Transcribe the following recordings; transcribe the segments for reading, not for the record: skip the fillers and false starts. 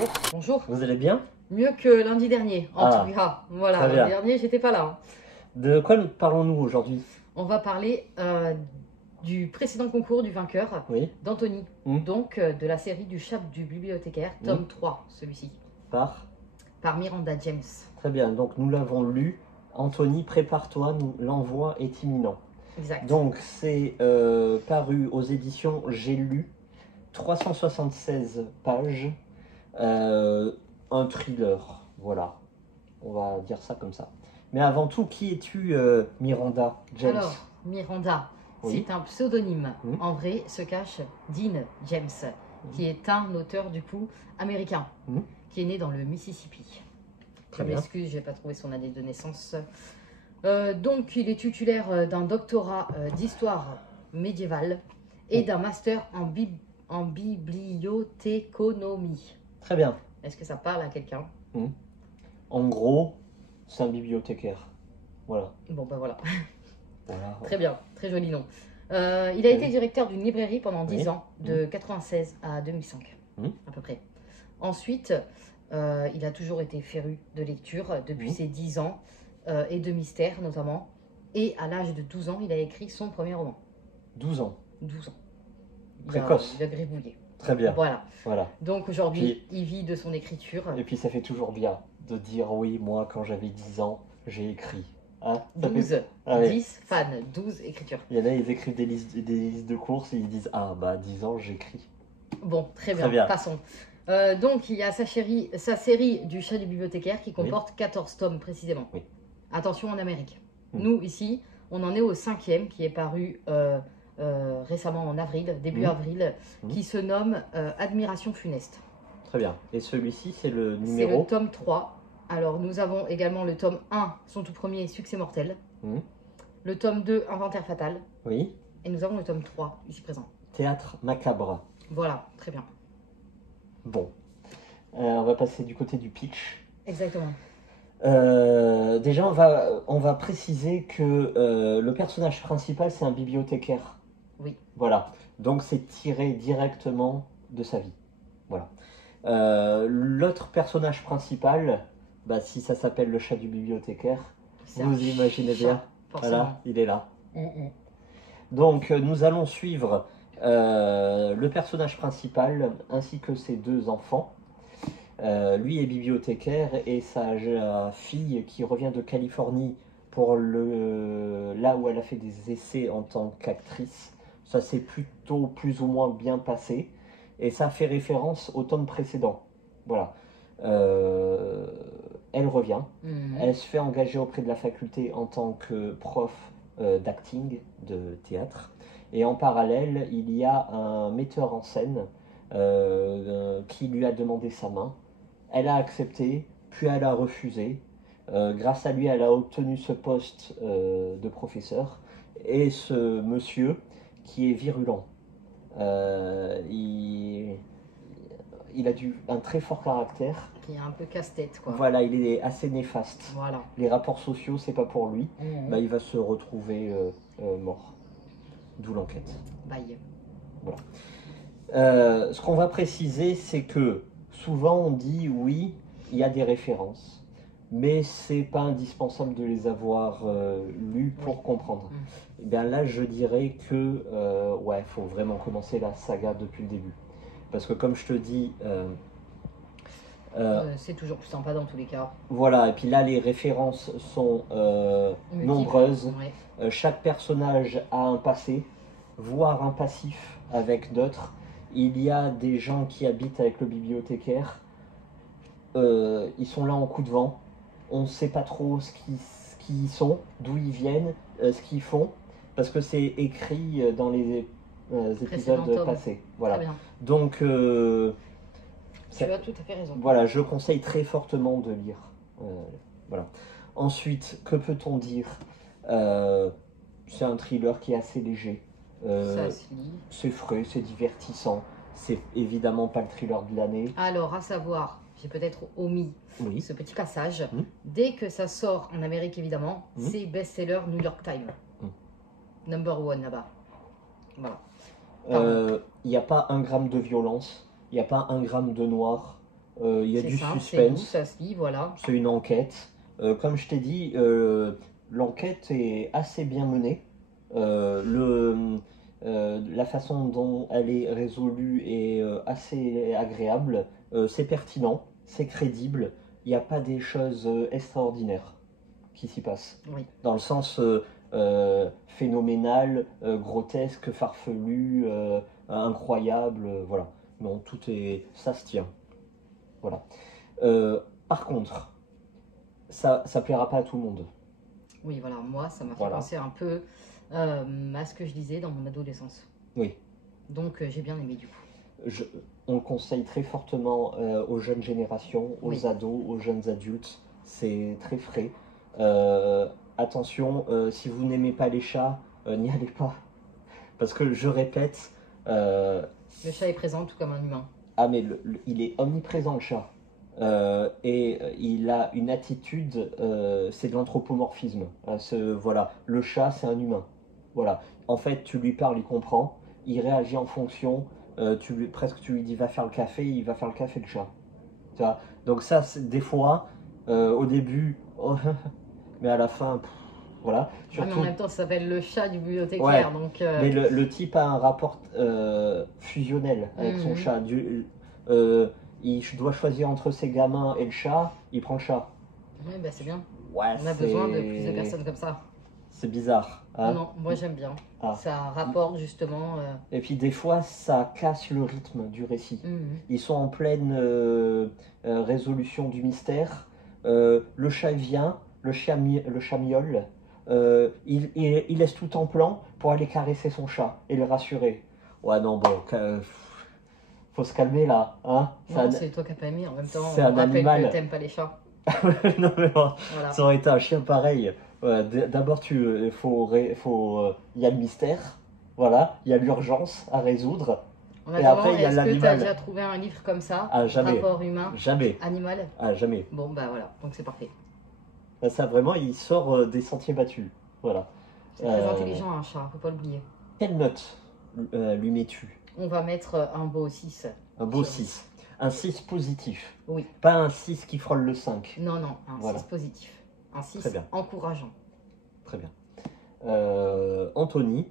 bonjour. Bonjour. Vous allez bien? Mieux que lundi dernier, en tout cas. Voilà, très bien. lundi dernier, j'étais pas là. Hein. De quoi parlons-nous aujourd'hui? On va parler du précédent concours du vainqueur Oui. d'Anthony. Donc, de la série du chat du bibliothécaire, tome 3, celui-ci. Par Miranda James. Très bien, donc nous l'avons lu. Anthony, prépare-toi, l'envoi est imminent. Exact. Donc, c'est paru aux éditions J'ai lu, 376 pages, un thriller, voilà. On va dire ça comme ça. Mais avant tout, qui es-tu, Miranda James? Alors, Miranda, oui. c'est un pseudonyme. En vrai, se cache Dean James, qui est un auteur, du coup, américain, qui est né dans le Mississippi. Je m'excuse, je n'ai pas trouvé son année de naissance. Donc, il est titulaire d'un doctorat d'histoire médiévale et d'un master en bibliothéconomie. Très bien. Est-ce que ça parle à quelqu'un? En gros, c'est un bibliothécaire. Voilà. Bon, ben voilà. Voilà. Très bien, très joli nom. Il a été directeur d'une librairie pendant 10 ans, de 96 à 2005, à peu près. Ensuite, il a toujours été féru de lecture depuis ses 10 ans, et de mystère notamment. Et à l'âge de 12 ans, il a écrit son premier roman. 12 ans. 12 ans. Précoce. Il a gribouillé. Très bien. Voilà. Voilà. Donc aujourd'hui, il vit de son écriture. Et puis ça fait toujours bien de dire oui, moi quand j'avais 10 ans, j'ai écrit. Hein, 12, 10 fans, 12 écritures. Il y en a, ils écrivent des listes de courses et ils disent ah bah 10 ans j'écris. Bon, très bien. Passons. Donc il y a sa série du chat du bibliothécaire qui comporte 14 tomes précisément. Oui. Attention en Amérique. Nous ici, on en est au 5e qui est paru récemment en avril, début avril, qui se nomme Admiration funeste. Très bien. Et celui-ci, c'est le numéro? C'est le tome 3. Alors, nous avons également le tome 1, son tout premier, Succès mortel. Le tome 2, Inventaire fatal. Oui. Et nous avons le tome 3, ici présent. Théâtre macabre. Voilà, très bien. Bon. On va passer du côté du pitch. Exactement. Déjà, on va préciser que le personnage principal, c'est un bibliothécaire. Oui. Voilà. Donc, c'est tiré directement de sa vie. Voilà. L'autre personnage principal, bah, si ça s'appelle le chat du bibliothécaire, vous imaginez bien. Voilà, il est là. Donc, nous allons suivre le personnage principal ainsi que ses deux enfants. Lui est bibliothécaire et sa fille qui revient de Californie pour là où elle a fait des essais en tant qu'actrice. Ça s'est plutôt plus ou moins bien passé et ça fait référence au tome précédent. Voilà. Elle revient, elle se fait engager auprès de la faculté en tant que prof d'acting, de théâtre. Et en parallèle, il y a un metteur en scène qui lui a demandé sa main. Elle a accepté, puis elle a refusé. Grâce à lui, elle a obtenu ce poste de professeur. Et ce monsieur, qui est virulent, il a un très fort caractère. Qui est un peu casse-tête, quoi. Voilà, il est assez néfaste. Voilà. Les rapports sociaux, c'est pas pour lui. Bah, il va se retrouver mort. D'où l'enquête. Bye. Voilà. Ce qu'on va préciser, c'est que souvent on dit oui, il y a des références, mais c'est pas indispensable de les avoir lues pour comprendre. Et bien là, je dirais que ouais, faut vraiment commencer la saga depuis le début, parce que comme je te dis, c'est toujours plus sympa dans tous les cas. Voilà, et puis là les références sont nombreuses. Chaque personnage a un passé, voire un passif avec d'autres. Il y a des gens qui habitent avec le bibliothécaire. Ils sont là en coup de vent. On ne sait pas trop ce qu'ils sont, d'où ils viennent, ce qu'ils font, parce que c'est écrit dans les épisodes passés. Voilà. Donc, tu as tout à fait raison. Voilà, je conseille très fortement de lire. Voilà. Ensuite, que peut-on dire? C'est un thriller qui est assez léger. C'est frais, c'est divertissant. C'est évidemment pas le thriller de l'année. Alors, à savoir, j'ai peut-être omis ce petit passage. Dès que ça sort en Amérique, évidemment, c'est best-seller New York Times. #1 là-bas. Voilà. Il n'y a pas un gramme de violence, il n'y a pas un gramme de noir. Il y a du C'est suspense. doux, ça se lit, voilà. C'est une enquête. Comme je t'ai dit, l'enquête est assez bien menée. La façon dont elle est résolue est assez agréable. C'est pertinent, c'est crédible. Il n'y a pas des choses extraordinaires qui s'y passent. Oui. Dans le sens phénoménal, grotesque, farfelu, incroyable, voilà. Non, tout est... ça se tient. Voilà. Par contre, ça plaira pas à tout le monde. Oui, voilà, moi, ça m'a fait Voilà. penser un peu à ce que je lisais dans mon adolescence. Oui. Donc, j'ai bien aimé du coup. On le conseille très fortement aux jeunes générations, aux Oui. ados, aux jeunes adultes. C'est très frais. Attention, si vous n'aimez pas les chats, n'y allez pas. Parce que je répète... Le chat est présent tout comme un humain. Ah mais il est omniprésent le chat. Il a une attitude, c'est de l'anthropomorphisme. Voilà, le chat c'est un humain. Voilà. En fait, tu lui parles, il comprend, il réagit en fonction. Presque tu lui dis va faire le café, il va faire le café le chat. Tu vois. Donc ça, des fois, au début, oh, mais à la fin, voilà. Surtout... Ah, mais en même temps, ça s'appelle le chat du bibliothécaire. Ouais, donc, mais le type a un rapport fusionnel avec son chat. Il doit choisir entre ses gamins et le chat, il prend le chat. Oui, bah c'est bien. Ouais, on a besoin de plus de personnes comme ça. C'est bizarre. Hein, non, moi j'aime bien. Ça rapporte justement... Et puis des fois, ça casse le rythme du récit. Ils sont en pleine résolution du mystère. Le chat vient, le chat miaule. Il laisse tout en plan pour aller caresser son chat et le rassurer. Ouais, non, bon, faut se calmer là. Hein, non, c'est toi qui n'as pas aimé. En même temps, on rappelle animal. Que t'aimes pas les chats. Non, mais bon, voilà. Ça aurait été un chien pareil. D'abord, il y a le mystère, voilà, il y a l'urgence à résoudre. Et après, il y a l'animal. Est-ce que tu as déjà trouvé un livre comme ça, jamais. Rapport humain, jamais. Animal? Jamais. Bon, bah voilà, donc c'est parfait. Ça, vraiment, il sort des sentiers battus. Voilà. C'est très intelligent, un chat, faut pas l'oublier. Quelle note lui mets-tu? On va mettre un beau 6. Un beau 6. Un 6 positif. Oui. Pas un 6 qui frôle le 5. Non, non, un 6 positif. Un 6 encourageant. Très bien. Anthony,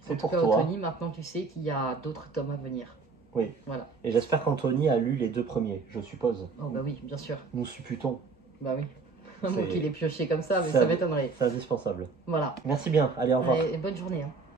c'est pour toi. Anthony, maintenant tu sais qu'il y a d'autres tomes à venir. Oui. Voilà. Et j'espère qu'Anthony a lu les 2 premiers, je suppose. Oh bah oui, bien sûr. Nous supputons. Bah oui. Moi qu'il est pioché comme ça, mais ça m'étonnerait. C'est indispensable. Voilà. Merci bien. Allez, au revoir. Allez, bonne journée. Hein.